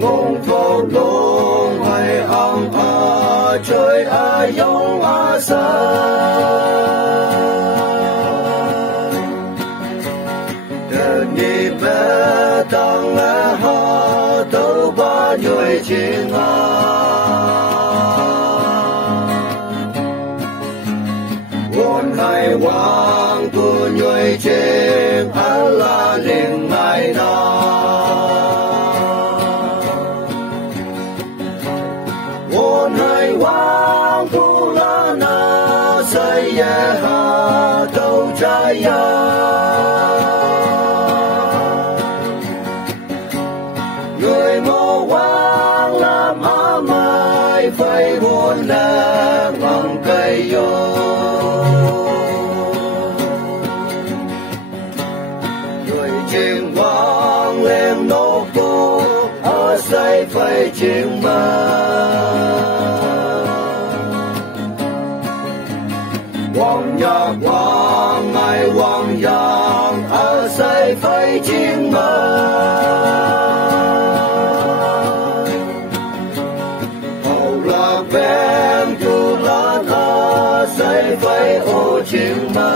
ngôn thô lông hay ông chơi yong sa đi về tăng ha tàu ba người chiến quân hải hoàng của người chiến Allah liền ngài na quân hải hoàng của la na say ha tàu trái phải buồn là ngọn cây yo người chiến vang lên nô cô ở say phải chiến ma hoàng nhạc hoàng ngài hoàng giang ở say phải chiến ma ven tu la ta say phải ô chiến ma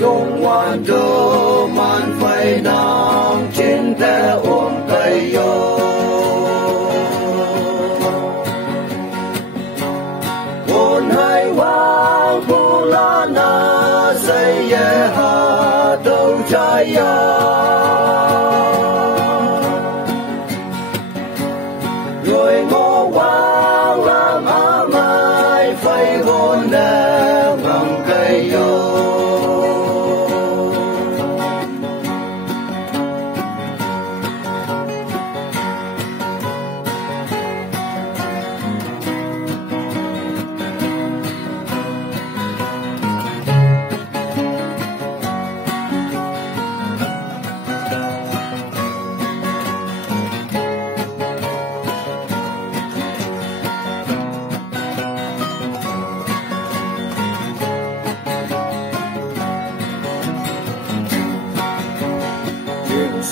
dùng hoàn đồ man phải nang trên te ôm cây yo ôn hai hoàng tu la na say ha đâu trái người ngô quang làm mai phải hôn đeo bằng cây yo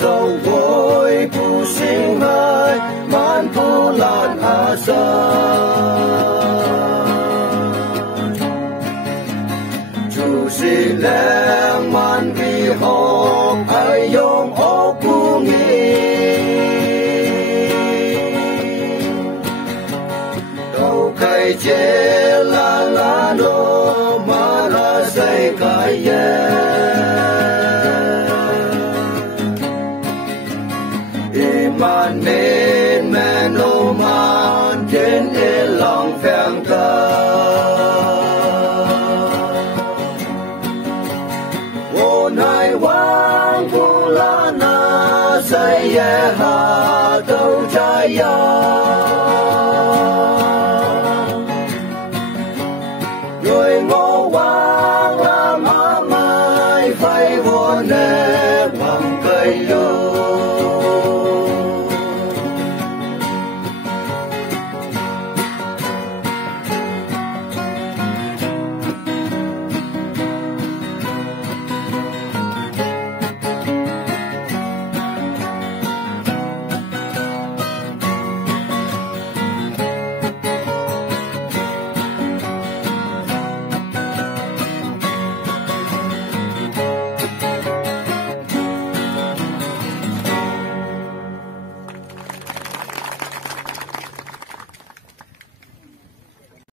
sâu vội phù sinh mai man phù lan sa chủ si leng man vi hong ai yong o ku ngi đâu kai che la no ma la sai kai ye man nên men ô man trên e lòng phèn ta ôn hai hoàng phu la na say ha đâu trái ya